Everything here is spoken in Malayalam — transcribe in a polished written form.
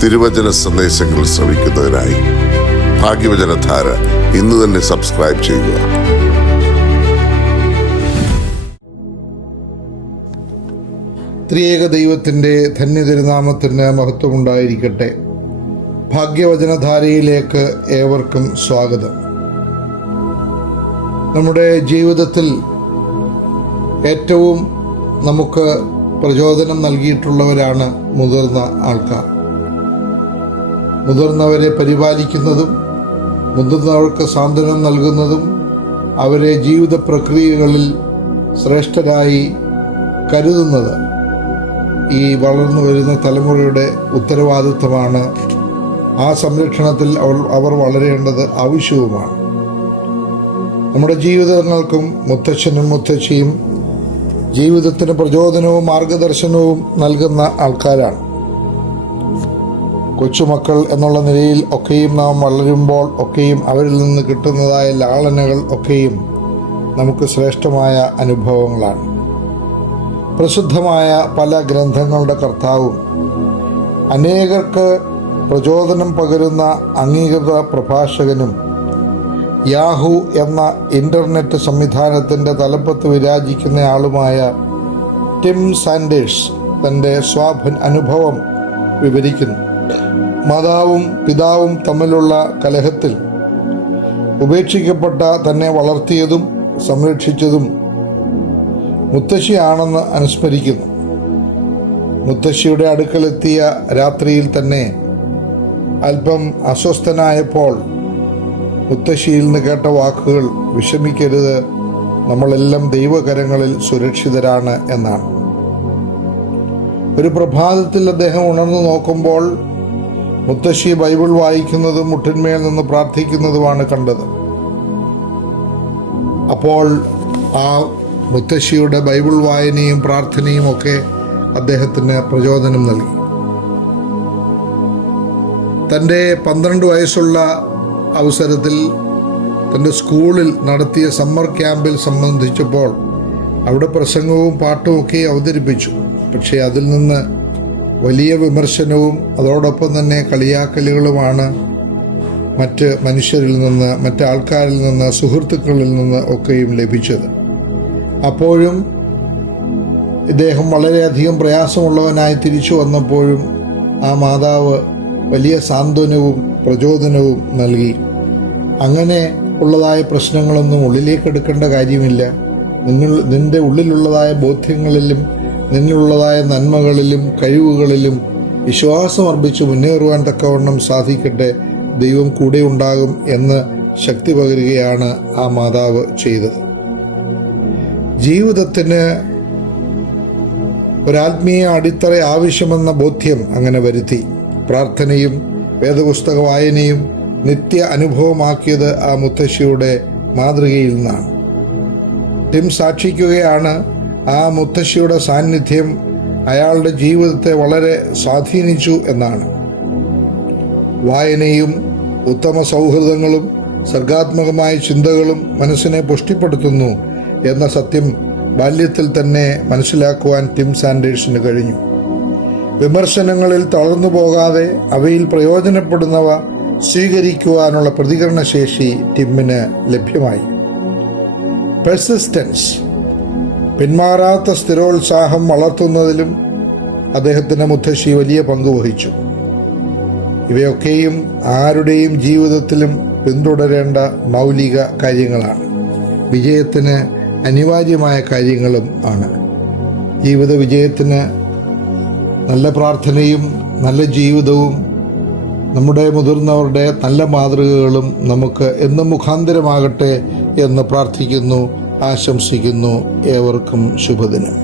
തിരുവചന സന്ദേശങ്ങൾ ശ്രവിക്കുന്നതിനായി ഭാഗ്യവചനധാര ഇന്ന് തന്നെ സബ്സ്ക്രൈബ് ചെയ്യുക. ത്രിയേക ദൈവത്തിൻ്റെ ധന്യതിരുനാമത്തിന് മഹത്വമുണ്ടായിരിക്കട്ടെ. ഭാഗ്യവചനധാരയിലേക്ക് ഏവർക്കും സ്വാഗതം. നമ്മുടെ ജീവിതത്തിൽ ഏറ്റവും നമുക്ക് പ്രചോദനം നൽകിയിട്ടുള്ളവരാണ് മുതിർന്ന ആൾക്കാർ. മുതിർന്നവരെ പരിപാലിക്കുന്നതും മുതിർന്നവർക്ക് സാന്ത്വനം നൽകുന്നതും അവരെ ജീവിത പ്രക്രിയകളിൽ ശ്രേഷ്ഠരായി കരുതുന്നത് ഈ വളർന്നു വരുന്ന തലമുറയുടെ ഉത്തരവാദിത്വമാണ്. ആ സംരക്ഷണത്തിൽ അവർ വളരേണ്ടത് ആവശ്യവുമാണ്. നമ്മുടെ ജീവിതങ്ങൾക്കും മുത്തച്ഛനും മുത്തശ്ശിയും ജീവിതത്തിന് പ്രചോദനവും മാർഗദർശനവും നൽകുന്ന ആൾക്കാരാണ്. കൊച്ചുമക്കൾ എന്നുള്ള നിലയിൽ ഒക്കെയും നാം വളരുമ്പോൾ ഒക്കെയും അവരിൽ നിന്ന് കിട്ടുന്നതായ ലാളനകൾ ഒക്കെയും നമുക്ക് ശ്രേഷ്ഠമായ അനുഭവങ്ങളാണ്. പ്രസിദ്ധമായ പല ഗ്രന്ഥങ്ങളുടെ കർത്താവും അനേകർക്ക് പ്രചോദനം പകരുന്ന അംഗീകൃത പ്രഭാഷകനും യാഹൂ എന്ന ഇൻ്റർനെറ്റ് സംവിധാനത്തിൻ്റെ തലപ്പത്ത് വിരാജിക്കുന്നയാളുമായ ടിം സാൻഡേഴ്സ് തൻ്റെ അനുഭവം വിവരിക്കുന്നു. മാതാവും പിതാവും തമ്മിലുള്ള കലഹത്തിൽ ഉപേക്ഷിക്കപ്പെട്ട തന്നെ വളർത്തിയതും സംരക്ഷിച്ചതും മുത്തശ്ശിയാണെന്ന് അനുസ്മരിക്കുന്നു. മുത്തശ്ശിയുടെ അടുക്കലെത്തിയ രാത്രിയിൽ തന്നെ അല്പം അസ്വസ്ഥനായപ്പോൾ മുത്തശ്ശിയിൽ നിന്ന് കേട്ട വാക്കുകൾ വിഷമിക്കരുത്, നമ്മളെല്ലാം ദൈവകരങ്ങളിൽ സുരക്ഷിതരാണ് എന്നാണ്. ഒരു പ്രഭാതത്തിൽ അദ്ദേഹം ഉണർന്നു നോക്കുമ്പോൾ മുത്തശ്ശി ബൈബിൾ വായിക്കുന്നതും മുട്ടിന്മേൽ നിന്ന് പ്രാർത്ഥിക്കുന്നതുമാണ് കണ്ടത്. അപ്പോൾ ആ മുത്തശ്ശിയുടെ ബൈബിൾ വായനയും പ്രാർത്ഥനയും ഒക്കെ അദ്ദേഹത്തിന് പ്രചോദനം നൽകി. തൻ്റെ 12 വയസ്സുള്ള അവസരത്തിൽ തൻ്റെ സ്കൂളിൽ നടത്തിയ സമ്മർ ക്യാമ്പിൽ സംബന്ധിച്ചപ്പോൾ അവിടെ പ്രസംഗവും പാട്ടുമൊക്കെ അവതരിപ്പിച്ചു. പക്ഷേ അതിൽ നിന്ന് വലിയ വിമർശനവും അതോടൊപ്പം തന്നെ കളിയാക്കലുകളുമാണ് മറ്റ് മനുഷ്യരിൽ നിന്ന്, മറ്റാൾക്കാരിൽ നിന്ന്, സുഹൃത്തുക്കളിൽ നിന്ന് ഒക്കെയും ലഭിച്ചത്. അപ്പോഴും ഇദ്ദേഹം വളരെയധികം പ്രയാസമുള്ളവനായി തിരിച്ചു വന്നപ്പോഴും ആ മാതാവ് വലിയ സാന്ത്വനവും പ്രചോദനവും നൽകി. അങ്ങനെ ഉള്ളതായ പ്രശ്നങ്ങളൊന്നും ഉള്ളിലേക്ക് എടുക്കേണ്ട കാര്യമില്ല. നിന്റെ ഉള്ളിലുള്ളതായ ബോധ്യങ്ങളിലും നിന്നുള്ളതായ നന്മകളിലും കഴിവുകളിലും വിശ്വാസം അർപ്പിച്ച് മുന്നേറുവാൻ തക്കവണ്ണം സാധിക്കട്ടെ, ദൈവം കൂടെ ഉണ്ടാകും എന്ന് ശക്തി പകരുകയാണ് ആ മാതാവ് ചെയ്തത്. ജീവിതത്തിന് ഒരാത്മീയ അടിത്തറ ആവശ്യമെന്ന ബോധ്യം അങ്ങനെ വരുത്തി. പ്രാർത്ഥനയും വേദപുസ്തക വായനയും നിത്യ അനുഭവമാക്കിയത് ആ മുത്തശ്ശിയുടെ മാതൃകയിൽ നിന്നാണ്. ടിം സാക്ഷിക്കുകയാണ്, ആ മുത്തശ്ശിയുടെ സാന്നിധ്യം അയാളുടെ ജീവിതത്തെ വളരെ സ്വാധീനിച്ചു എന്നാണ്. വായനയും ഉത്തമ സൗഹൃദങ്ങളും സർഗാത്മകമായ ചിന്തകളും മനസ്സിനെ പുഷ്ടിപ്പെടുത്തുന്നു എന്ന സത്യം ബാല്യത്തിൽ തന്നെ മനസ്സിലാക്കുവാൻ ടിം സാൻഡേഴ്സിന് കഴിഞ്ഞു. വിമർശനങ്ങളിൽ തളർന്നു പോകാതെ അവയിൽ പ്രയോജനപ്പെടുന്നവ സ്വീകരിക്കുവാനുള്ള പ്രതികരണശേഷി ടിമ്മിന് ലഭ്യമായി. പെർസിസ്റ്റൻസ്, പിന്മാറാത്ത സ്ഥിരോത്സാഹം വളർത്തുന്നതിലും അദ്ദേഹത്തിൻ്റെ മുത്തശ്ശി വലിയ പങ്ക് വഹിച്ചു. ഇവയൊക്കെയും ആരുടെയും ജീവിതത്തിലും പിന്തുടരേണ്ട മൗലിക കാര്യങ്ങളാണ്, വിജയത്തിന് അനിവാര്യമായ കാര്യങ്ങളും ആണ്. ജീവിത വിജയത്തിന് നല്ല പ്രാർത്ഥനയും നല്ല ജീവിതവും നമ്മുടെ മുതിർന്നവരുടെ നല്ല മാതൃകകളും നമുക്ക് എന്നും മുഖാന്തരമാകട്ടെ എന്ന് പ്രാർത്ഥിക്കുന്നു, ആശംസിക്കുന്നു. ഏവർക്കും ശുഭദിനം.